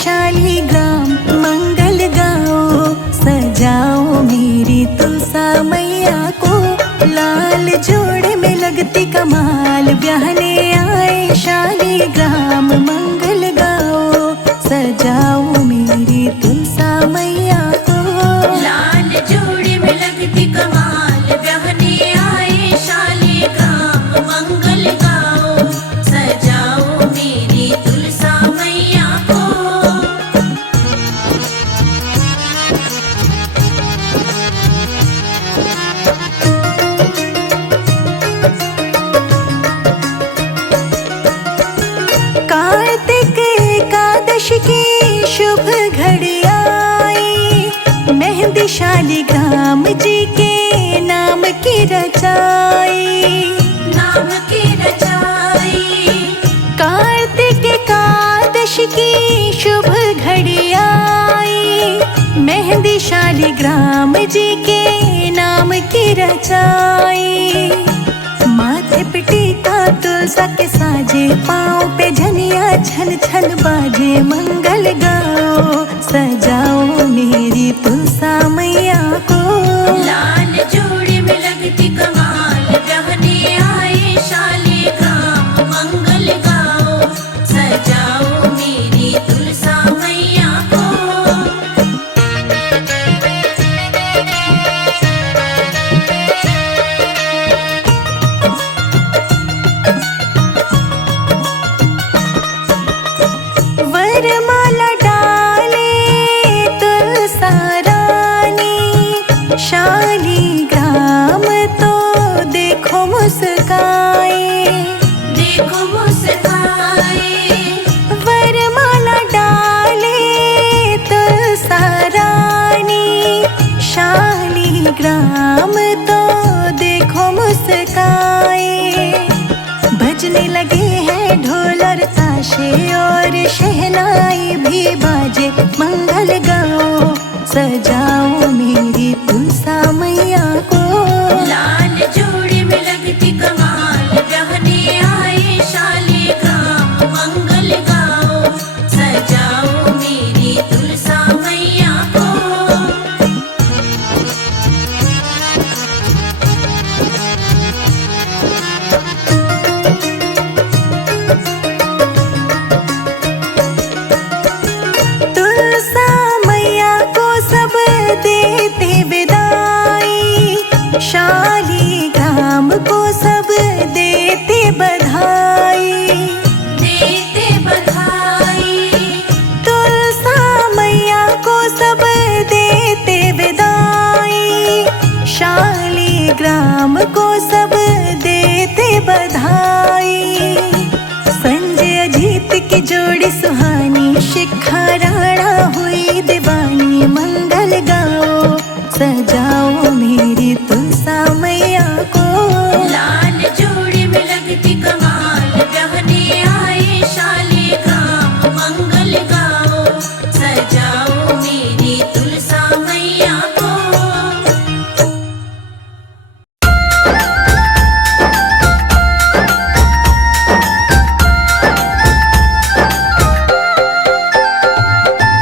शालीग्राम मंगल गाओ, सजाओ मेरी तुलसा मैया को। लाल जोड़े में लगती कमाल, ब्याहने आए शालीग्राम मंगल गाओ, सजाओ मेरी तुलसा मैया को। लाल जोड़े में लगती कमाल, ब्याहने आए शालीग्राम मंगल गाओ, सजाओ मेरी तुलसा मैया को। कार्तिक एकादशी की शुभ घड़ी आई, मेहंदी शालीग्राम जी के नाम की रचाई, नाम की रचाई। कार्तिक एकादशी की शुभ घड़ी आई, मेहंदी शालीग्राम जी के नाम की रचाई। माथे पे टीका तुलसा के साजे, पाँव पे झनिया छन छन बाजे, मंगल गाओ सजाओ मेरी तुलसा मैया को। लाल जोड़े में लगती कमाल, ब्याहने आए शालीग्राम मंगल गाओ, सजाओ मेरी तुलसा मैया को। वरमाला डाले तुलसा रानी, शालीग्राम तो देखो मुस्काए, देखो मुस्काए। वरमाला डाले तुलसा रानी, शालीग्राम तो देखो मुस्काए। बजने लगे हैं ढोल और ताशे, और शहनाई भी बाजे, मंगल गाओ सजाओ मेरी तुलसा मैया को। लाल जोड़े में लगती कमाल, ब्याहने आए शालीग्राम मंगल गाओ, सजाओ मेरी तुलसा मैया को। तुलसा मैया को सब देते विदाई, शालीग्राम को सब देते बधाई, देते बधाई। तुलसा मैया को सब देते विदाई, शालीग्राम को सब देते बधाई। संजय अजीत की जोड़ी सुहानी, शिखा राणा हुई दीवानी, मंगल गाओ सजाओ मेरी तुलसा मैया को। लाल जोड़े में लगती कमाल, ब्याहने आए शालीग्राम मंगल गाओ, सजाओ मेरी तुलसा मैया को।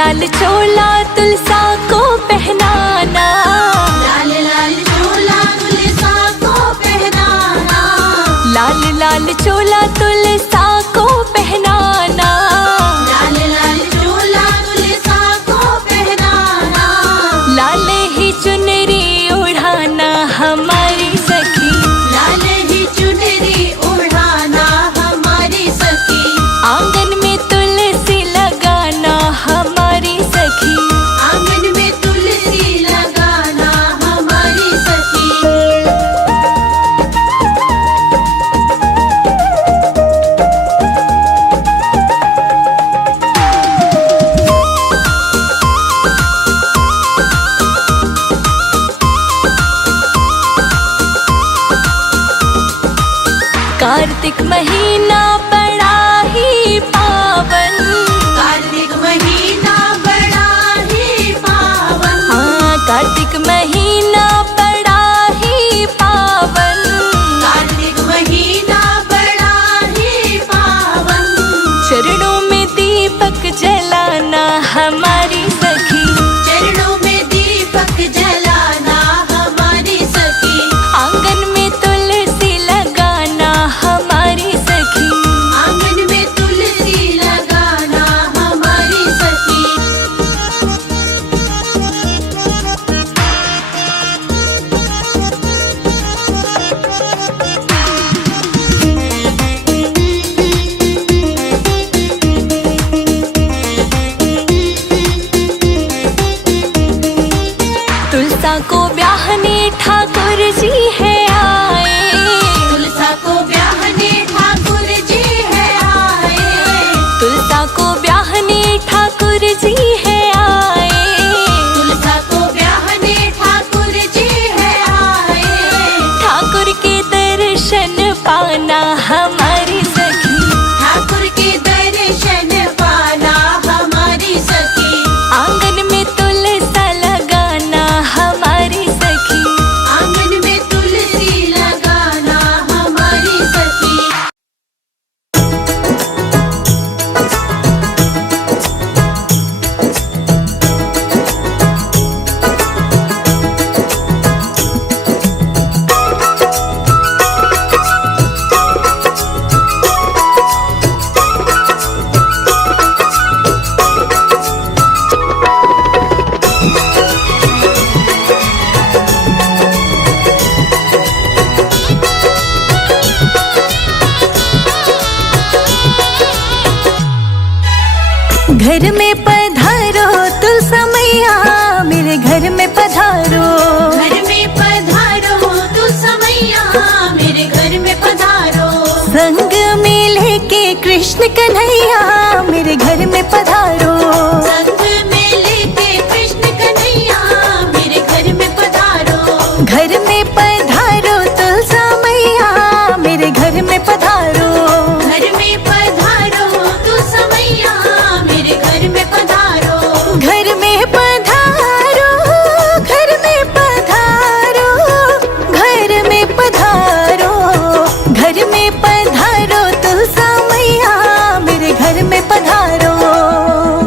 लाल चोला तुलसा को पहनाना, लाल लाल चोला तुलसा को पहनाना, लाल लाल चोला तुलसा को पहनाना, लाल लाल चोला तुलसा को पहनाना, लाल ही चुनरी उड़ाना हमारी सखी, लाल ही चुनरी उड़ाना हमारी सखी, आंगन में तुलसी लगाना हमारी सखी, आंगन में तुलसी लगाना हमारी सखी। कार्तिक महीना बड़ा ही पावन, कार्तिक महीना बड़ा ही पावन, हाँ कार्तिक महीना बड़ा ही पावन, कार्तिक महीना बड़ा ही पावन, चरणों में दीपक जलाना हमारी सखी, चरणों में दीपक जलाना हमारी सखी, आंगन में तुलसी लगाना हमारी सखी, आंगन में तुलसी लगाना हमारी सखी। तुलसा को ब्याहने ठाकुर जी है आए, तुलसा को ब्याहने ठाकुर जी है आए, तुलसा को ब्याहने ठाकुर जी है आए, तुलसा को ब्याहने ठाकुर जी है आए, ठाकुर के दर्शन पाना हमारी सखी, ठाकुर के दर्शन पाना हमारी सखी, आंगन में तुलसा लगाना हमारी सखी, आंगन में तुलसी लगाना हमारी सखी। घर में पधारो तुलसा मैया, मेरे घर में पधारो, घर में पधारो तुलसा मैया, मेरे घर में पधारो, संग में लेके कृष्ण कन्हैया, मेरे घर में पधारो, संग में लेके कृष्ण कन्हैया, मेरे घर में पधारो, घर में पधारो तुलसा मैया, मेरे घर में पधारो, घर में पधारो तुलसा मैया, मेरे घर में पधारो, घर में पधारो, घर में पधारो, घर में पधारो, घर में पधारो तुलसा मैया, मेरे घर में पधारो।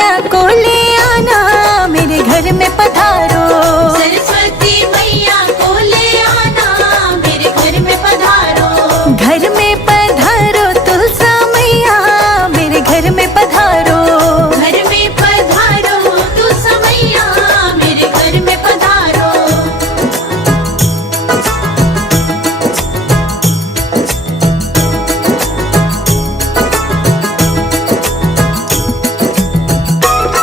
मैया को ले आना, मेरे घर में पधारो। सरस्वती मैया को ले आना, मेरे घर में पधारो। घर में पधारो तुलसा मैया, मेरे घर में पधारो। घर में पधारो तुलसा मैया, मेरे घर में पधारो।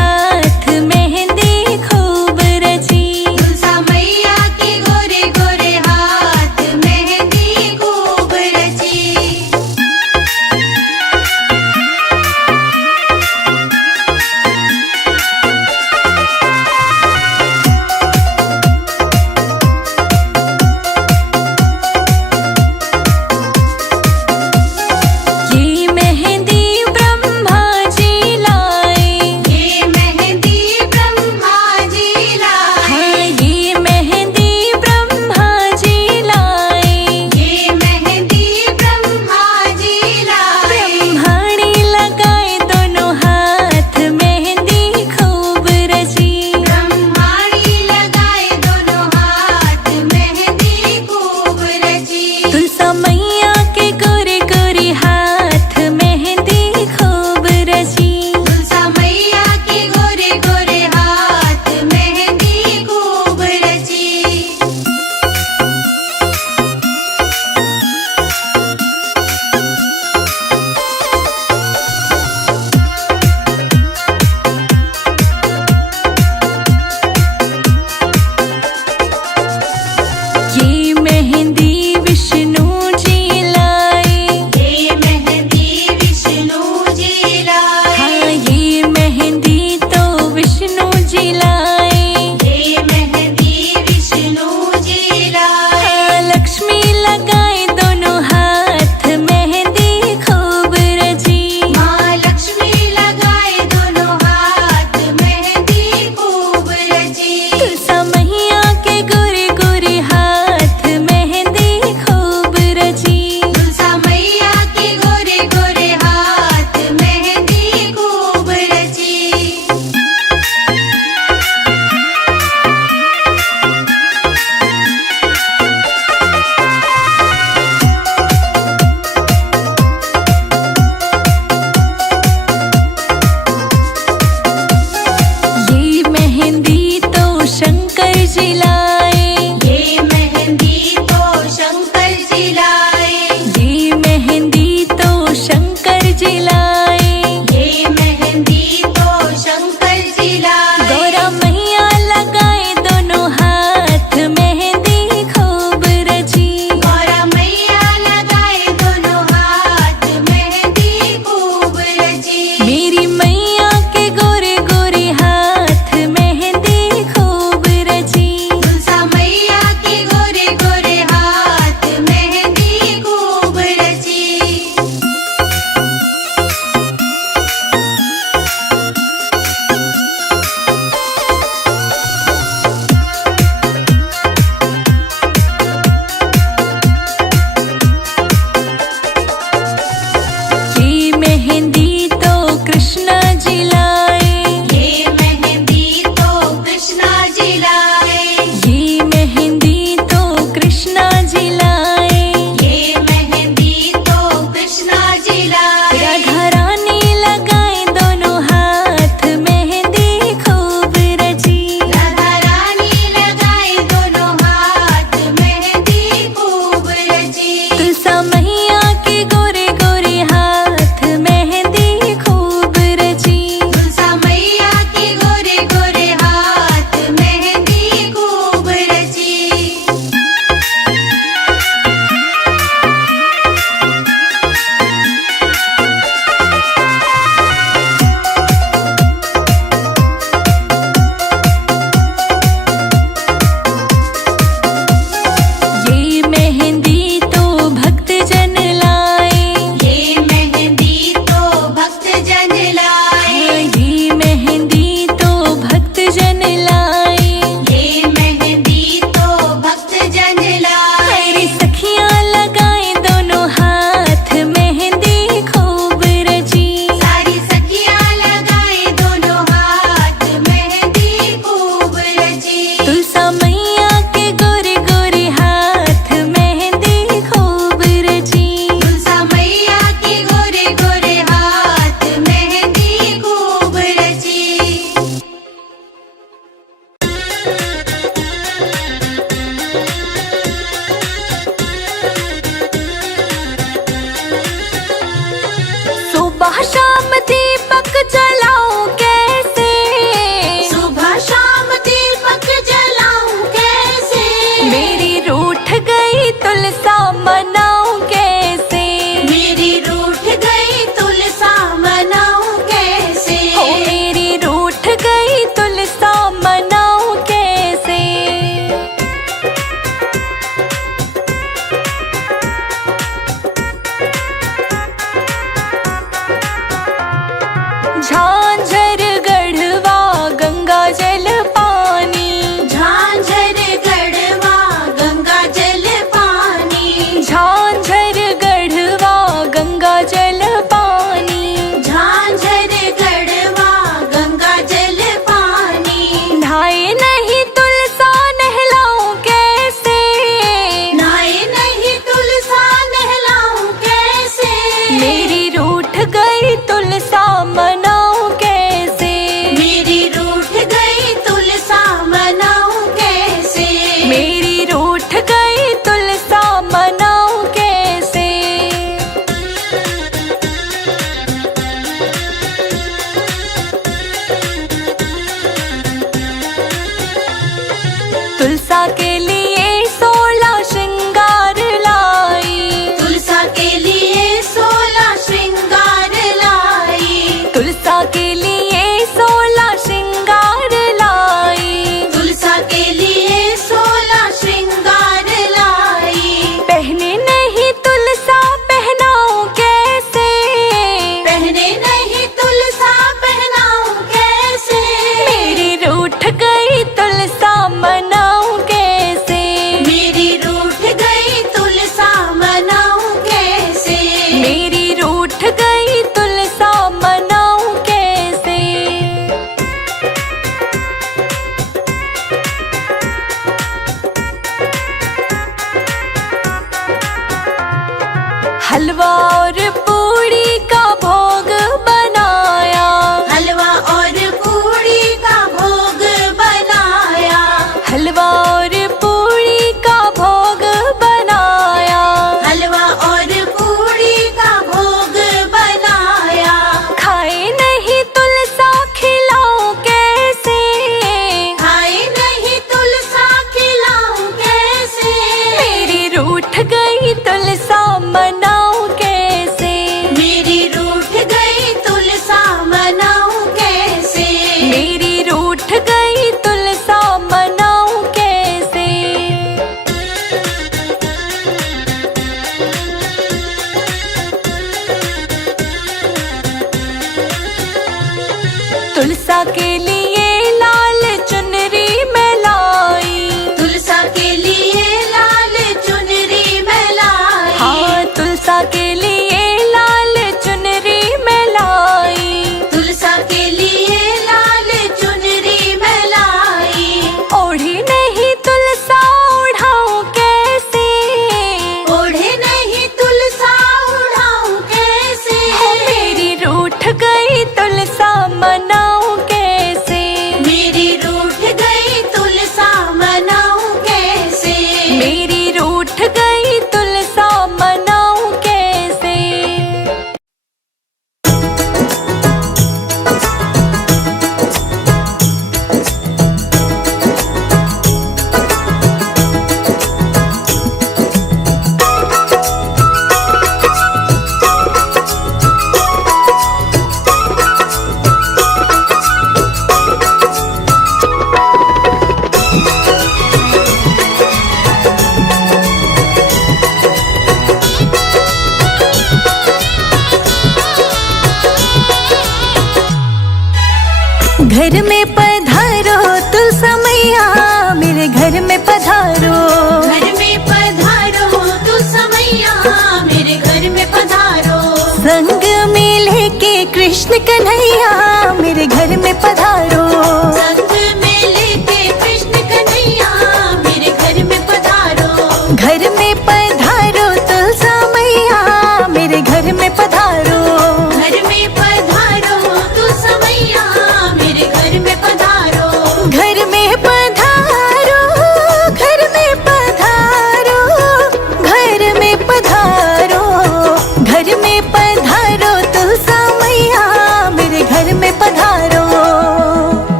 तुलसा के लिए 16 श्रृंगार लाई। तुलसा के लिए 16 श्रृंगार लाई। तुलसा के लिए 16 श्रृंगार लाई। तुलसा के लिए 16 श्रृंगार लाई। पहने नहीं तुलसा पहनाऊं कैसे, पहने नहीं तुलसा पहनाऊं कैसे। मेरी रूठ गई तुलसा मनाऊं कैसे। मेरी रूठ गई तुलसा मनाऊं कैसे। मेरी रूठ गई तुलसा मनाऊं कैसे। हलवा और पूड़ी का भोग बनाया। हलवा और पूड़ी का भोग बनाया। हलवा और पूड़ी का भोग बनाया। हलवा और पूड़ी का भोग बनाया। खाए नहीं तुलसा खिलाऊं कैसे। खाए नहीं तुलसा खिलाऊं कैसे। मेरी रूठ गई तुलसा मनाऊं कैसे। मेरी रूठ गई तुलसा मनाऊं कैसे। मेरी रूठ गई तुलसा मनाऊं कैसे। तुलसा के लिए लाल चुनरी मैं लाई। तुलसा के लिए लाल चुनरी मैं लाई। हाँ, तुलसा के लिए लाल चुनरी मैं लाई। तुलसा के लिए लाल चुनरी मैं लाई। ओढ़ी नहीं तुलसा उड़ाऊं कैसे। ओढ़े नहीं तुलसा उड़ाऊं कैसे। मेरी रूठ गई तुलसा मनाऊं कैसे। मेरी रूठ गई तुलसा मनाऊं कैसे। मेरी रूठ गई तुलसा मनाऊं कैसे। घर में पधारो तुलसा मैया, मेरे घर में पधारो। घर में पधारो तुलसा मैया, मेरे घर में पधारो। संग में लेके कृष्ण कन्हैया, मेरे घर में पधारो। संग में लेके कृष्ण कन्हैया, मेरे घर में पधारो। घर में पधारो तुलसा मैया, मेरे घर में पधारो। घर में पधारो तुलसा मैया, मेरे घर में पधारो। घर में पधारो, घर में पधारो, घर में पधारो। घर में पधारो तुलसा मैया, मेरे घर में पधारो।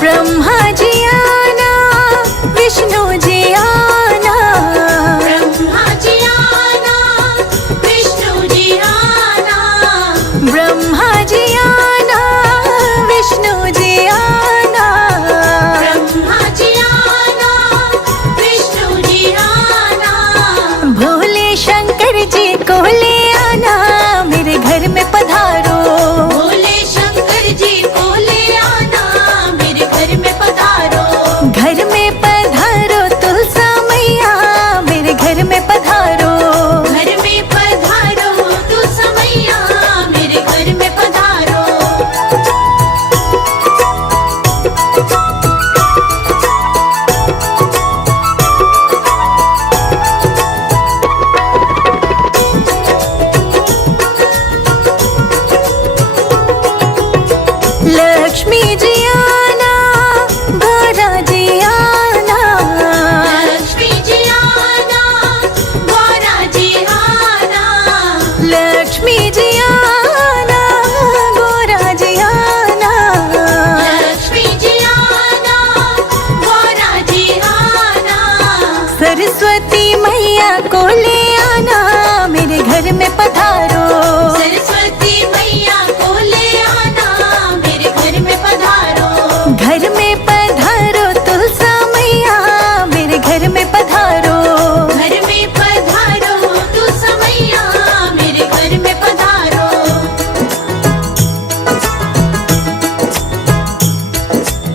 ब्रह्मा जी आना, विष्णु जी आना, ब्रह्मा जी आना, विष्णु जी आना, ब्रह्मा जी आना, विष्णु जी आना, ब्रह्मा जी आना, विष्णु जी आना, भोले शंकर जी को ले आना, मेरे घर में पधारो। भोले शंकर जी को ले आना, मेरे घर में पधारो। घर में पधारो तुलसा मैया, मेरे घर में पधारो। घर में पधारो तुलसा मैया, मेरे घर में पधारो। लक्ष्मी जी आना, गौरा जी आना, लक्ष्मी जी आना, गौरा जी आना, लक्ष्मी जी आना, गौरा जी आना, लक्ष्मी जी आना, गौरा जी आना, सरस्वती मैया को ले आना, मेरे घर में पधारो। सरस्वती मैया को ले आना, मेरे घर में पधारो। घर में पधारो तुलसा मैया, मेरे घर में पधारो। घर में पधारो तुलसा मैया, मेरे घर में पधारो।